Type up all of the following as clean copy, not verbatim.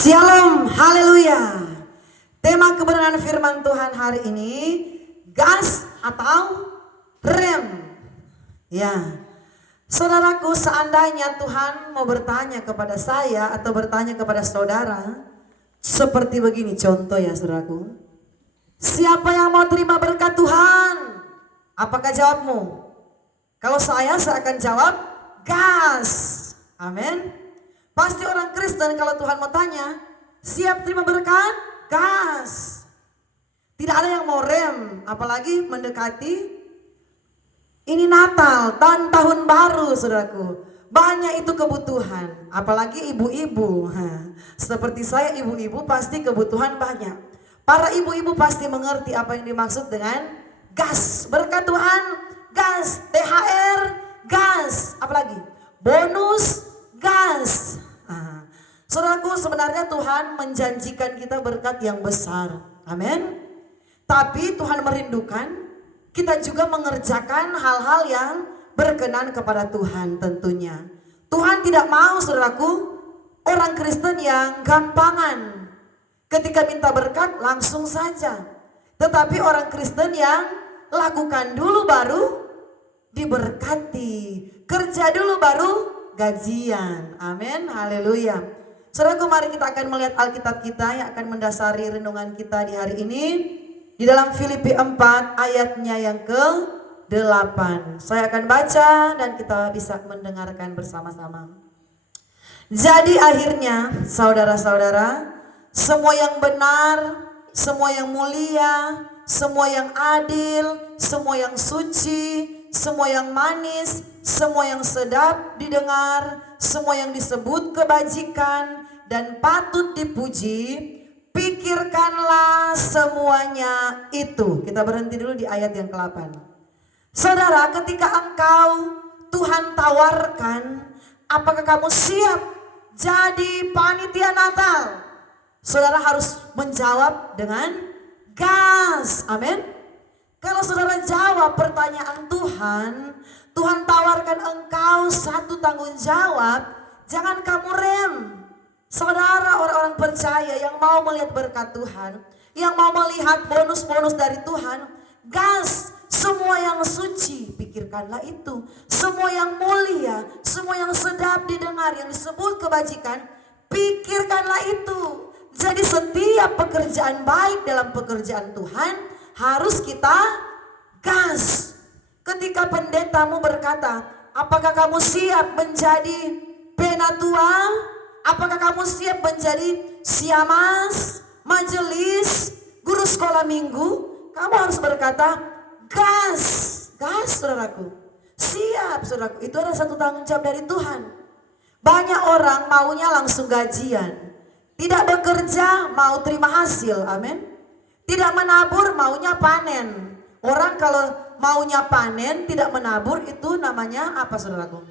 Shalom, haleluya. Tema kebenaran firman Tuhan hari ini, gas atau rem. Ya, saudaraku, seandainya Tuhan mau bertanya kepada saya atau bertanya kepada saudara, seperti begini contoh ya saudaraku. Siapa yang mau terima berkat Tuhan? Apakah jawabmu? Kalau saya akan jawab gas. Amin. Pasti orang Kristen kalau Tuhan mau tanya, siap terima berkat? Gas. Tidak ada yang mau rem, apalagi mendekati ini Natal, tahun baru saudaraku. Banyak itu kebutuhan, apalagi ibu-ibu. Seperti saya ibu-ibu pasti kebutuhan banyak. Para ibu-ibu pasti mengerti apa yang dimaksud dengan gas. Berkat Tuhan, gas. THR, gas. Apalagi? Bonus, gas. Saudaraku, sebenarnya Tuhan menjanjikan kita berkat yang besar. Amin. Tapi Tuhan merindukan kita juga mengerjakan hal-hal yang berkenan kepada Tuhan tentunya. Tuhan tidak mau saudaraku orang Kristen yang gampangan. Ketika minta berkat langsung saja. Tetapi orang Kristen yang lakukan dulu baru diberkati. Kerja dulu baru gajian. Amin. Haleluya. Saudaraku, mari kita akan melihat Alkitab kita yang akan mendasari renungan kita di hari ini. Di dalam Filipi 4 ayatnya yang ke-8. Saya akan baca dan kita bisa mendengarkan bersama-sama. Jadi akhirnya saudara-saudara, semua yang benar, semua yang mulia, semua yang adil, semua yang suci, semua yang manis, semua yang sedap didengar, semua yang disebut kebajikan dan patut dipuji, pikirkanlah semuanya itu. Kita berhenti dulu di ayat yang ke-8. Saudara, ketika engkau Tuhan tawarkan, apakah kamu siap jadi panitia Natal? Saudara harus menjawab dengan gas. Amin. Kalau saudara jawab pertanyaan Tuhan, Tuhan tawarkan engkau satu tanggung jawab, jangan kamu rem. Saudara, orang-orang percaya yang mau melihat berkat Tuhan, yang mau melihat bonus-bonus dari Tuhan, gas. Semua yang suci, pikirkanlah itu. Semua yang mulia, semua yang sedap didengar, yang disebut kebajikan, pikirkanlah itu. Jadi setiap pekerjaan baik dalam pekerjaan Tuhan harus kita gas. Ketika pendetamu berkata, apakah kamu siap menjadi penatua? Apakah kamu siap menjadi siamas, majelis, guru sekolah minggu? Kamu harus berkata, gas, gas saudaraku. Siap saudaraku, itu adalah satu tanggung jawab dari Tuhan. Banyak orang maunya langsung gajian. Tidak bekerja mau terima hasil, amin. Tidak menabur maunya panen. Orang kalau maunya panen tidak menabur itu namanya apa saudaraku?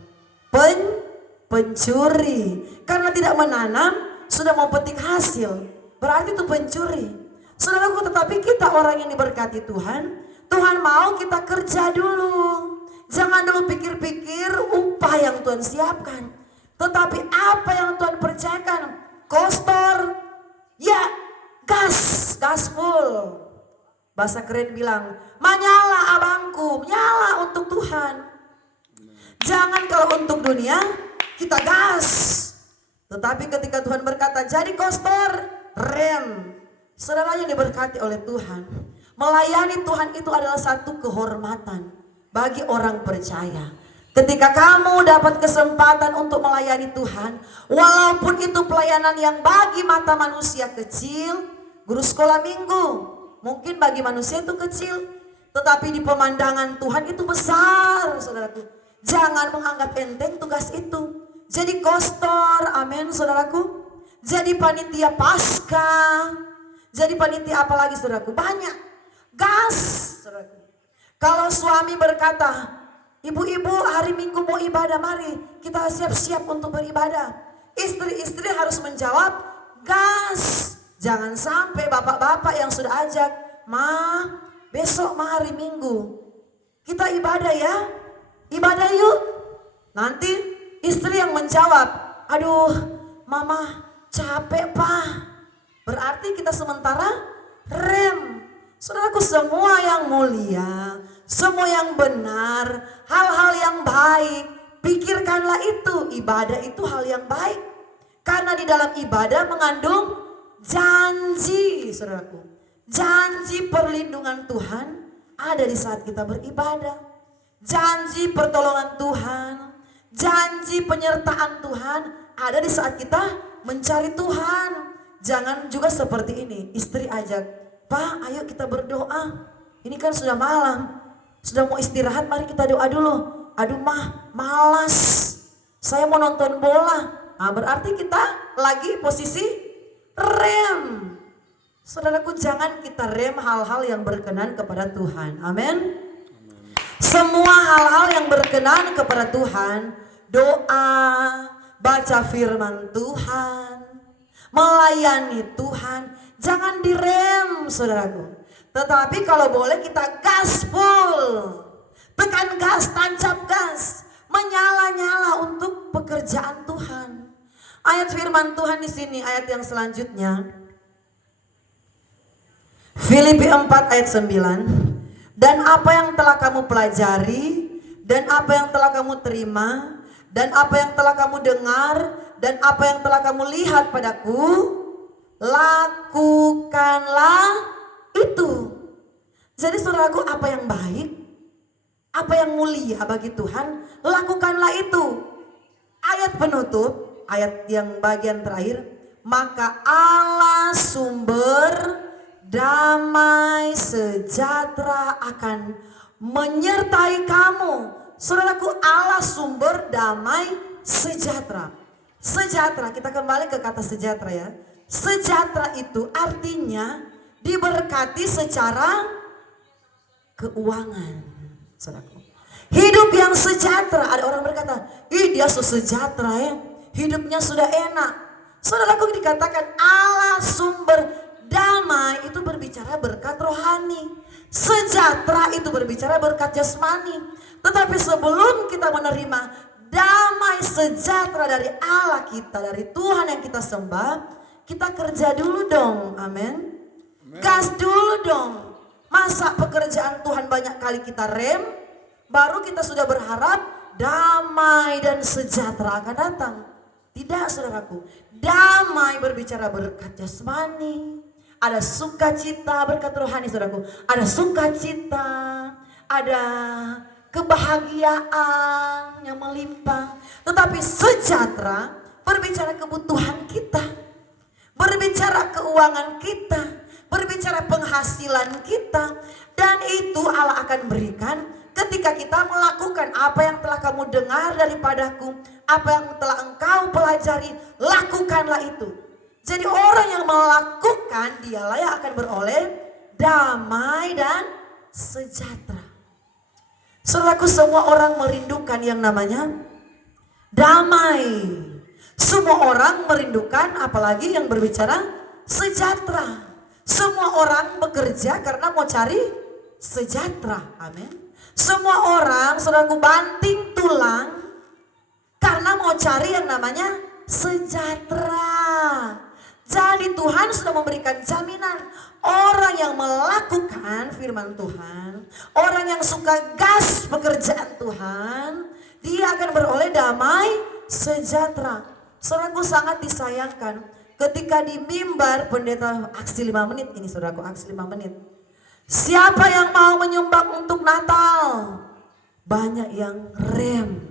Pencuri. Karena tidak menanam sudah mau petik hasil, berarti itu pencuri. Saudaraku, tetapi kita orang yang diberkati Tuhan, Tuhan mau kita kerja dulu. Jangan dulu pikir-pikir upah yang Tuhan siapkan, tetapi apa yang Tuhan percayakan. Kostor, ya gas, gas full. Bahasa keren bilang, menyala abangku, nyala untuk Tuhan. Jangan kalau untuk dunia kita gas. Tetapi ketika Tuhan berkata jadi kostor, rem. Saudara yang diberkati oleh Tuhan, melayani Tuhan itu adalah satu kehormatan bagi orang percaya. Ketika kamu dapat kesempatan untuk melayani Tuhan, walaupun itu pelayanan yang bagi mata manusia kecil, guru sekolah minggu, mungkin bagi manusia itu kecil, tetapi di pemandangan Tuhan itu besar, saudaraku. Jangan menganggap enteng tugas itu. Jadi kostor, amin saudaraku. Jadi panitia Paskah, jadi panitia apalagi saudaraku, banyak. Gas, saudaraku. Kalau suami berkata, ibu-ibu hari Minggu mau ibadah, mari kita siap-siap untuk beribadah. Istri-istri harus menjawab gas. Jangan sampai bapak-bapak yang sudah ajak, ma besok hari Minggu kita ibadah ya, ibadah yuk. Nanti istri yang menjawab, aduh mama capek Pak. Berarti kita sementara rem. Saudaraku, semua yang mulia, semua yang benar, hal-hal yang baik, pikirkanlah itu. Ibadah itu hal yang baik. Karena di dalam ibadah mengandung janji, saudaraku. Janji perlindungan Tuhan ada di saat kita beribadah. Janji pertolongan Tuhan, janji penyertaan Tuhan ada di saat kita mencari Tuhan. Jangan juga seperti ini, istri ajak, Pak ayo kita berdoa. Ini kan sudah malam, sudah mau istirahat, mari kita doa dulu. Aduh mah malas, saya mau nonton bola. Nah, berarti kita lagi posisi rem. Saudaraku, jangan kita rem hal-hal yang berkenan kepada Tuhan. Amin. Semua hal-hal yang berkenan kepada Tuhan, doa, baca firman Tuhan, melayani Tuhan, jangan direm saudaraku. Tetapi kalau boleh kita gaspol, tekan gas, tancap gas, menyala-nyala untuk pekerjaan Tuhan. Ayat firman Tuhan di sini, ayat yang selanjutnya, Filipi 4 ayat 9. Dan apa yang telah kamu pelajari, dan apa yang telah kamu terima, dan apa yang telah kamu dengar, dan apa yang telah kamu lihat padaku, lakukanlah itu. Jadi saudaraku, apa yang baik, apa yang mulia bagi Tuhan, lakukanlah itu. Ayat penutup, ayat yang bagian terakhir, maka Allah sumber damai sejahtera akan menyertai kamu. Saudaraku, Allah sumber damai sejahtera. Sejahtera, kita kembali ke kata sejahtera ya. Sejahtera itu artinya diberkati secara keuangan. Saudaraku, hidup yang sejahtera. Ada orang berkata, ih dia so sejahtera ya, hidupnya sudah enak. Saudaraku, dikatakan Allah sumber damai itu berbicara berkat rohani. Sejahtera itu berbicara berkat jasmani. Tetapi sebelum kita menerima damai sejahtera dari Allah kita, dari Tuhan yang kita sembah, kita kerja dulu dong, amin. Gas dulu dong. Masa pekerjaan Tuhan banyak kali kita rem, baru kita sudah berharap damai dan sejahtera akan datang. Tidak saudaraku, damai berbicara berkat jasmani. Ada sukacita, berkat rohani saudaraku. Ada sukacita, ada kebahagiaan yang melimpah. Tetapi sejahtera berbicara kebutuhan kita, berbicara keuangan kita, berbicara penghasilan kita. Dan itu Allah akan berikan ketika kita melakukan apa yang telah kamu dengar daripadaku, apa yang telah engkau pelajari, lakukanlah itu. Jadi orang yang melakukan, dialah yang akan beroleh damai dan sejahtera. Saudaraku, semua orang merindukan yang namanya damai. Semua orang merindukan, apalagi yang berbicara sejahtera. Semua orang bekerja karena mau cari sejahtera. Amin. Semua orang, saudaraku, banting tulang karena mau cari yang namanya sejahtera. Jadi Tuhan sudah memberikan jaminan. Orang yang melakukan firman Tuhan, orang yang suka gas pekerjaan Tuhan, dia akan beroleh damai sejahtera. Saudaraku, sangat disayangkan ketika di mimbar pendeta aksi 5 menit ini, saudaraku, aksi 5 menit. Siapa yang mau menyumbang untuk Natal? Banyak yang rem.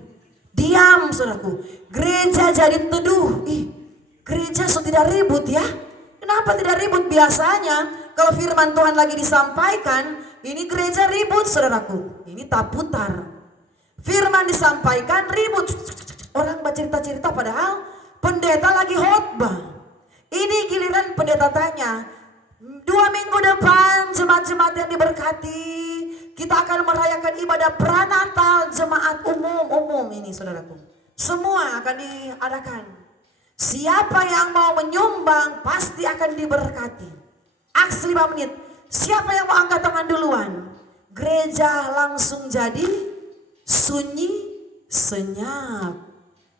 Diam saudaraku, gereja jadi teduh. Gereja so tidak ribut ya. Kenapa tidak ribut? Biasanya kalau firman Tuhan lagi disampaikan, ini gereja ribut saudaraku. Ini tak putar. Firman disampaikan ribut. Orang bercerita-cerita padahal pendeta lagi khotbah. Ini giliran pendeta tanya, 2 minggu depan jemaat-jemaat yang diberkati, kita akan merayakan ibadah pranatal jemaat umum ini saudaraku. Semua akan diadakan. Siapa yang mau menyumbang pasti akan diberkati. Aksi 5 menit. Siapa yang mau angkat tangan duluan? Gereja langsung jadi sunyi, senyap.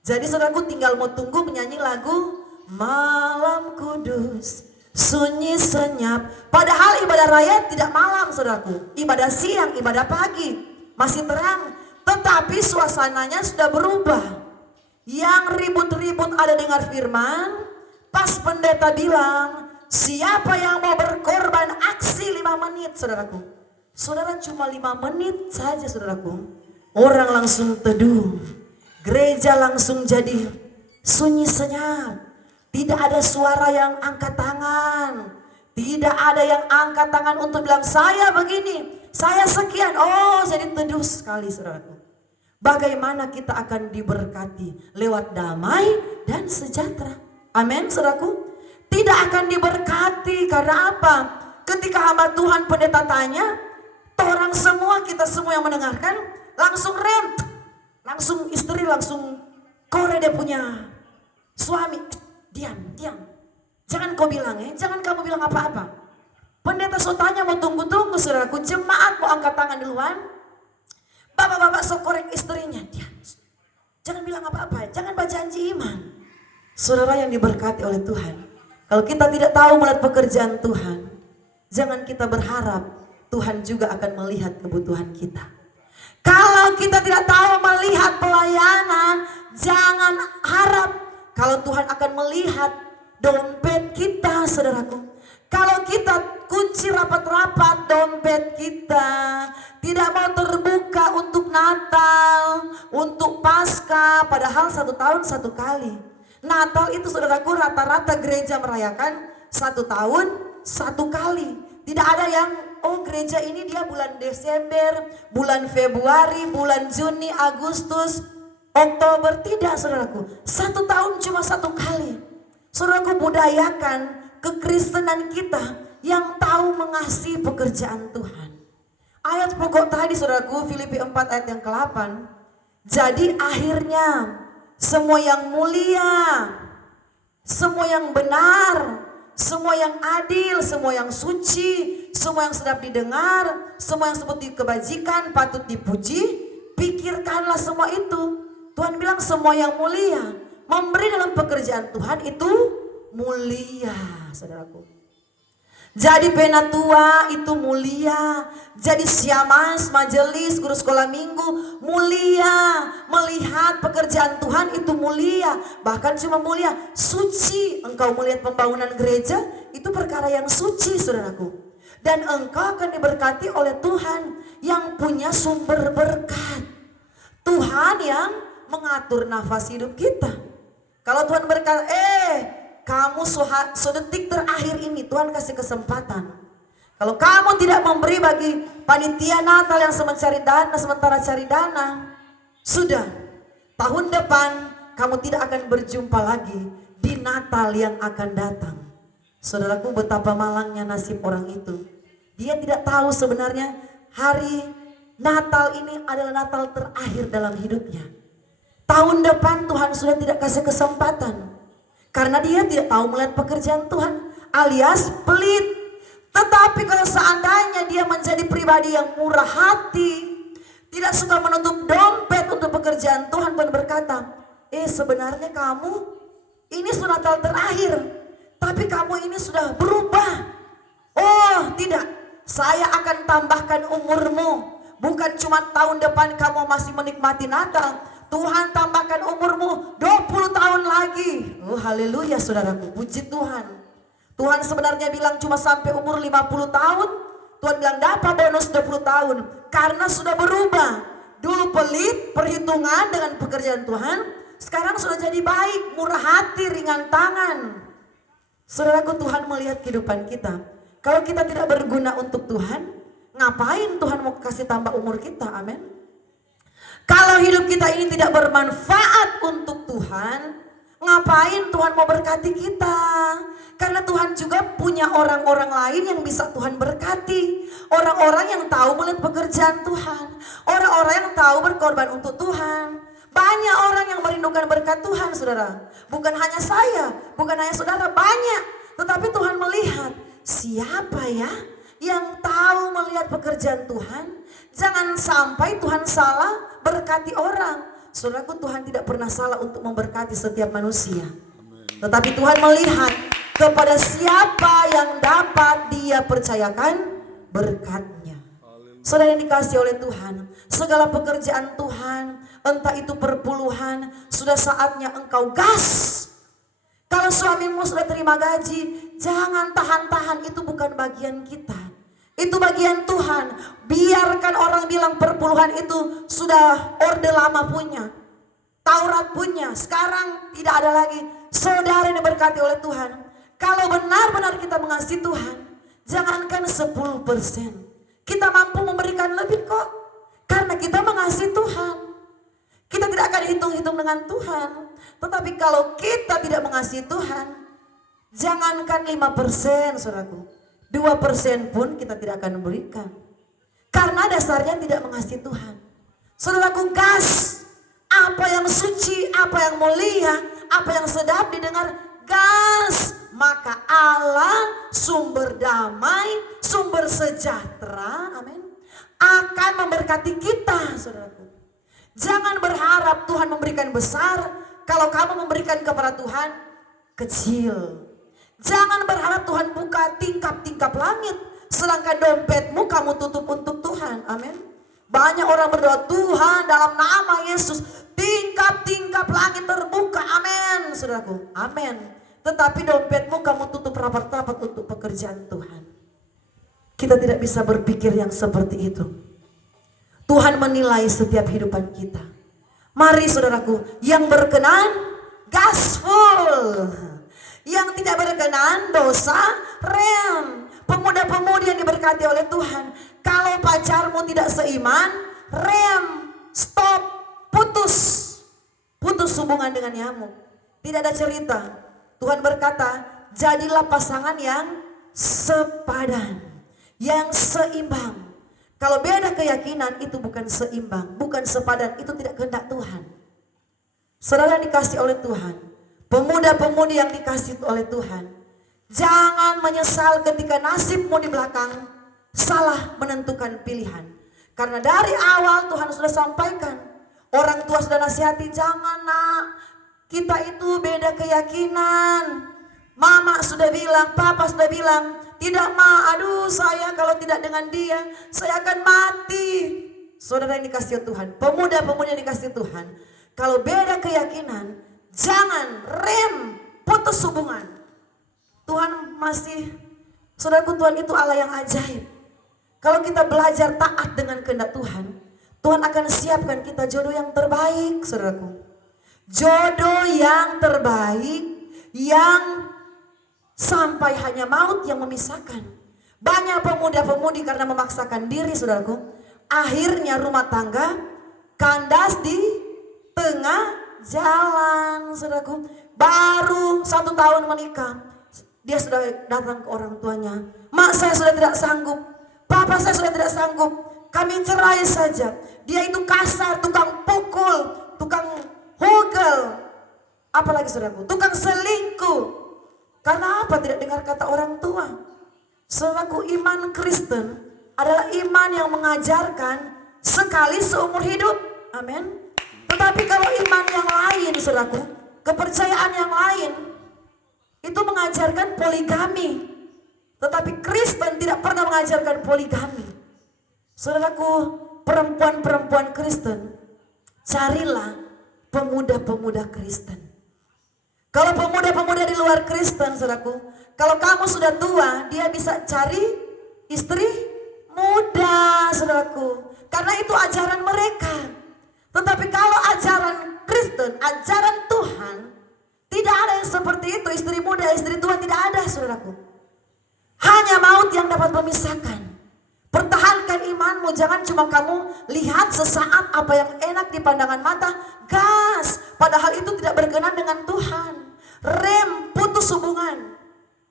Jadi saudaraku tinggal mau tunggu menyanyi lagu malam kudus, sunyi senyap. Padahal ibadah raya tidak malam saudaraku, ibadah siang, ibadah pagi, masih terang. Tetapi suasananya sudah berubah. Yang ribut-ribut ada dengar firman, pas pendeta bilang, siapa yang mau berkorban aksi 5 menit saudaraku. Saudara cuma 5 menit saja saudaraku. Orang langsung teduh, gereja langsung jadi sunyi senyap. Tidak ada suara yang angkat tangan. Tidak ada yang angkat tangan untuk bilang saya begini, saya sekian. Oh, jadi teduh sekali saudaraku. Bagaimana kita akan diberkati lewat damai dan sejahtera. Amin saudaraku. Tidak akan diberkati karena apa? Ketika hamba Tuhan pendeta tanya, orang semua, kita semua yang mendengarkan langsung rem. Langsung istri langsung kore dia punya suami. Diam. Jangan kau bilang ya, jangan kamu bilang apa-apa. Pendeta so tanya mau tunggu-tunggu saudaraku, jemaat mau angkat tangan duluan. Bapak-bapak so korek istrinya, diam. Jangan bilang apa-apa, jangan berjanji iman. Saudara yang diberkati oleh Tuhan, kalau kita tidak tahu melihat pekerjaan Tuhan, jangan kita berharap Tuhan juga akan melihat kebutuhan kita. Kalau kita tidak tahu melihat pelayanan, jangan harap kalau Tuhan akan melihat dompet kita saudaraku. Kalau kita kunci rapat-rapat dompet kita tidak mau terbuka untuk Natal, untuk Paskah, padahal 1 tahun 1 kali. Natal itu saudaraku rata-rata gereja merayakan 1 tahun 1 kali. Tidak ada yang gereja ini dia bulan Desember, bulan Februari, bulan Juni, Agustus, Oktober. Tidak saudaraku, 1 tahun cuma 1 kali. Saudaraku, budayakan kekristenan kita yang tahu mengasihi pekerjaan Tuhan. Ayat pokok tadi saudaraku, Filipi 4 ayat yang ke-8. Jadi akhirnya semua yang mulia, semua yang benar, semua yang adil, semua yang suci, semua yang sedap didengar, semua yang seperti kebajikan patut dipuji, pikirkanlah semua itu. Tuhan bilang semua yang mulia, memberi dalam pekerjaan Tuhan itu mulia saudaraku. Jadi penatua itu mulia, jadi siamas, majelis, guru sekolah minggu mulia, melihat pekerjaan Tuhan itu mulia, bahkan cuma mulia, suci. Engkau melihat pembangunan gereja itu perkara yang suci saudaraku. Dan engkau akan diberkati oleh Tuhan yang punya sumber berkat. Tuhan yang mengatur nafas hidup kita. Kalau Tuhan berkata, kamu sedetik terakhir ini Tuhan kasih kesempatan. Kalau kamu tidak memberi bagi panitia Natal yang sementara cari dana, sudah tahun depan kamu tidak akan berjumpa lagi di Natal yang akan datang. Saudaraku, betapa malangnya nasib orang itu. Dia tidak tahu sebenarnya hari Natal ini adalah Natal terakhir dalam hidupnya. Tahun depan Tuhan sudah tidak kasih kesempatan. Karena dia tidak tahu melihat pekerjaan Tuhan, alias pelit. Tetapi kalau seandainya dia menjadi pribadi yang murah hati, tidak suka menutup dompet untuk pekerjaan Tuhan, Tuhan berkata, sebenarnya kamu ini sudah Natal terakhir, tapi kamu ini sudah berubah. Oh tidak, saya akan tambahkan umurmu. Bukan cuma tahun depan kamu masih menikmati Natal, Tuhan tambahkan umurmu 20 tahun lagi. Oh haleluya saudaraku, puji Tuhan. Tuhan sebenarnya bilang cuma sampai umur 50 tahun. Tuhan bilang dapat bonus 20 tahun. Karena sudah berubah. Dulu pelit, perhitungan dengan pekerjaan Tuhan. Sekarang sudah jadi baik, murah hati, ringan tangan. Saudaraku, Tuhan melihat kehidupan kita. Kalau kita tidak berguna untuk Tuhan, ngapain Tuhan mau kasih tambah umur kita, amin. Kalau hidup kita ini tidak bermanfaat untuk Tuhan, ngapain Tuhan mau berkati kita? Karena Tuhan juga punya orang-orang lain yang bisa Tuhan berkati. Orang-orang yang tahu melihat pekerjaan Tuhan. Orang-orang yang tahu berkorban untuk Tuhan. Banyak orang yang merindukan berkat Tuhan saudara. Bukan hanya saya, bukan hanya saudara, banyak. Tetapi Tuhan melihat siapa ya yang tahu melihat pekerjaan Tuhan. Jangan sampai Tuhan salah berkati orang. Saudaraku, Tuhan tidak pernah salah untuk memberkati setiap manusia. Tetapi Tuhan melihat kepada siapa yang dapat dia percayakan berkatnya. Saudara yang dikasihi oleh Tuhan, segala pekerjaan Tuhan, entah itu perpuluhan, sudah saatnya engkau gas. Kalau suamimu sudah terima gaji, jangan tahan-tahan, itu bukan bagian kita. Itu bagian Tuhan. Biarkan orang bilang perpuluhan itu sudah orde lama punya. Taurat punya, sekarang tidak ada lagi. Saudara yang diberkati oleh Tuhan, kalau benar-benar kita mengasihi Tuhan, jangankan 10%. Kita mampu memberikan lebih kok. Karena kita mengasihi Tuhan. Kita tidak akan hitung-hitung dengan Tuhan. Tetapi kalau kita tidak mengasihi Tuhan, jangankan 5%, saudaraku, 2% pun kita tidak akan memberikan. Karena dasarnya tidak mengasihi Tuhan. Saudaraku, gas. Apa yang suci, apa yang mulia, apa yang sedap didengar, gas. Maka Allah, sumber damai, sumber sejahtera, amin, akan memberkati kita, saudaraku. Jangan berharap Tuhan memberikan besar kalau kamu memberikan kepada Tuhan kecil. Jangan berharap Tuhan buka tingkap-tingkap langit sedangkan dompetmu kamu tutup untuk Tuhan. Amin. Banyak orang berdoa, Tuhan dalam nama Yesus tingkap-tingkap langit terbuka. Amin, saudaraku. Amin. Tetapi dompetmu kamu tutup rapat-rapat untuk pekerjaan Tuhan. Kita tidak bisa berpikir yang seperti itu. Tuhan menilai setiap kehidupan kita. Mari saudaraku, yang berkenan gaspol, yang tidak berkenan dosa rem. Pemuda-pemudi yang diberkati oleh Tuhan, kalau pacarmu tidak seiman, rem, stop, putus hubungan dengan nyamuk. Tidak ada cerita. Tuhan berkata, jadilah pasangan yang sepadan, yang seimbang. Kalau beda keyakinan itu bukan seimbang, bukan sepadan, itu tidak kehendak Tuhan. Saudara yang dikasih oleh Tuhan, pemuda-pemudi yang dikasih oleh Tuhan, jangan menyesal ketika nasibmu di belakang salah menentukan pilihan. Karena dari awal Tuhan sudah sampaikan, orang tua sudah nasihati, jangan nak, kita itu beda keyakinan. Mama sudah bilang, papa sudah bilang, tidak ma, aduh saya kalau tidak dengan dia, saya akan mati. Saudara yang dikasihi Tuhan, pemuda-pemuda yang dikasihi Tuhan, kalau beda keyakinan, jangan rem, putus hubungan. Tuhan masih, saudaraku, Tuhan itu Allah yang ajaib. Kalau kita belajar taat dengan kehendak Tuhan, Tuhan akan siapkan kita jodoh yang terbaik, saudaraku. Jodoh yang terbaik, yang sampai hanya maut yang memisahkan. Banyak pemuda-pemudi karena memaksakan diri, saudaraku, akhirnya rumah tangga kandas di tengah jalan, saudaraku. Baru 1 tahun menikah, dia sudah datang ke orang tuanya, mak saya sudah tidak sanggup, papa saya sudah tidak sanggup, kami cerai saja. Dia itu kasar, tukang pukul, tukang hugel, apalagi saudaraku, tukang selingkuh. Karena apa? Tidak dengar kata orang tua. Saudaraku, iman Kristen adalah iman yang mengajarkan sekali seumur hidup. Amin. Tetapi kalau iman yang lain, saudaraku, kepercayaan yang lain, itu mengajarkan poligami. Tetapi Kristen tidak pernah mengajarkan poligami. Saudaraku, perempuan-perempuan Kristen, carilah pemuda-pemuda Kristen. Kalau pemuda-pemuda di luar Kristen, saudaraku, kalau kamu sudah tua, dia bisa cari istri muda, saudaraku. Karena itu ajaran mereka. Tetapi kalau ajaran Kristen, ajaran Tuhan, tidak ada yang seperti itu. Istri muda, istri tua tidak ada, saudaraku. Hanya maut yang dapat memisahkan. Pertahankan imanmu, jangan cuma kamu lihat sesaat apa yang enak di pandangan mata, gas. Padahal itu tidak berkenan dengan Tuhan. Rem, putus hubungan.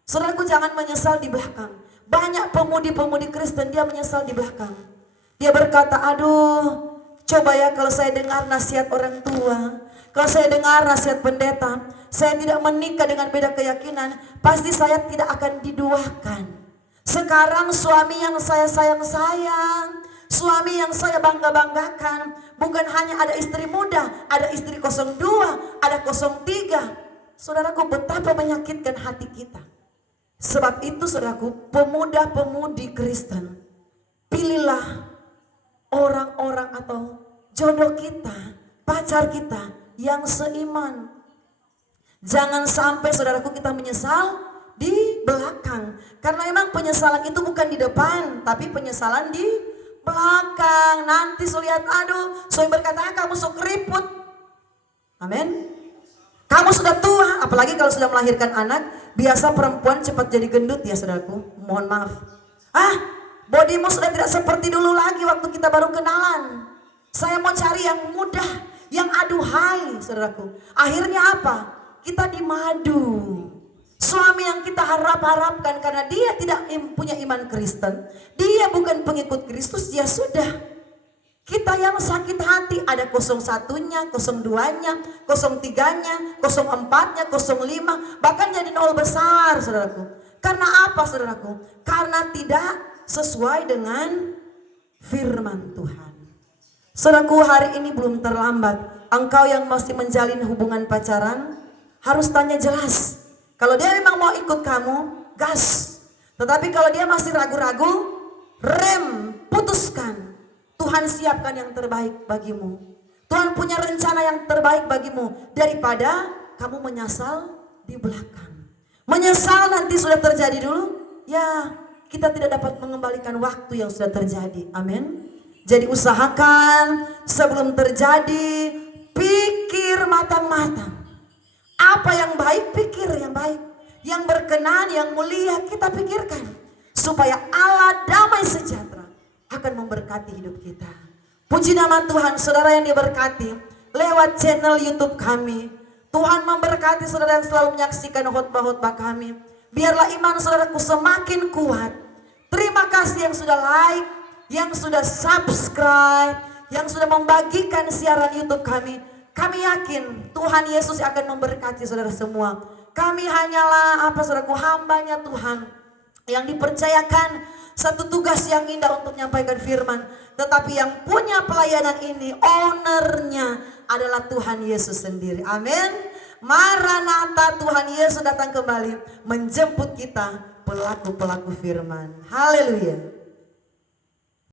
Saudaraku, jangan menyesal di belakang. Banyak pemudi-pemudi Kristen, dia menyesal di belakang. Dia berkata, aduh, coba ya kalau saya dengar nasihat orang tua, kalau saya dengar nasihat pendeta, saya tidak menikah dengan beda keyakinan, pasti saya tidak akan diduakan. Sekarang suami yang saya sayang-sayang, suami yang saya bangga-banggakan, bukan hanya ada istri muda, ada istri 02, ada 03. saudaraku, betapa menyakitkan hati kita. Sebab itu saudaraku, pemuda-pemudi Kristen, pilihlah orang-orang atau jodoh kita, pacar kita yang seiman. Jangan sampai saudaraku kita menyesal di belakang. Karena emang penyesalan itu bukan di depan, tapi penyesalan di belakang. Nanti so lihat, aduh, so berkata kamu so keriput. Amin. Kamu sudah tua, apalagi kalau sudah melahirkan anak. Biasa perempuan cepat jadi gendut ya saudaraku. Mohon maaf. Bodimu sudah tidak seperti dulu lagi waktu kita baru kenalan. Saya mau cari yang mudah, yang aduhai saudaraku. Akhirnya apa? Kita dimadu. Suami yang kita harapkan karena dia tidak punya iman Kristen, dia bukan pengikut Kristus, ya sudah. Kita yang sakit hati, ada 01-nya, 02-nya, 03-nya, 04-nya, 05, bahkan jadi 0 besar saudaraku. Karena apa saudaraku? Karena tidak sesuai dengan firman Tuhan. Saudaraku, hari ini belum terlambat. Engkau yang masih menjalin hubungan pacaran, harus tanya jelas. Kalau dia memang mau ikut kamu, gas. Tetapi kalau dia masih ragu-ragu, rem, putuskan. Tuhan siapkan yang terbaik bagimu. Tuhan punya rencana yang terbaik bagimu. Daripada kamu menyesal di belakang. Menyesal nanti sudah terjadi dulu, ya kita tidak dapat mengembalikan waktu yang sudah terjadi. Amin. Jadi usahakan sebelum terjadi, pikir matang-matang. Apa yang baik, pikir yang baik. Yang berkenan, yang mulia kita pikirkan. Supaya Allah damai sejahtera akan memberkati hidup kita. Puji nama Tuhan, saudara yang diberkati. Lewat channel YouTube kami, Tuhan memberkati saudara yang selalu menyaksikan khotbah-khotbah kami. Biarlah iman saudaraku semakin kuat. Terima kasih yang sudah like, yang sudah subscribe, yang sudah membagikan siaran YouTube kami. Kami yakin Tuhan Yesus akan memberkati saudara semua. Kami hanyalah saudaraku, hambanya Tuhan yang dipercayakan satu tugas yang indah untuk menyampaikan firman. Tetapi yang punya pelayanan ini, ownernya adalah Tuhan Yesus sendiri. Amin. Maranatha, Tuhan Yesus datang kembali menjemput kita, pelaku-pelaku firman. Haleluya.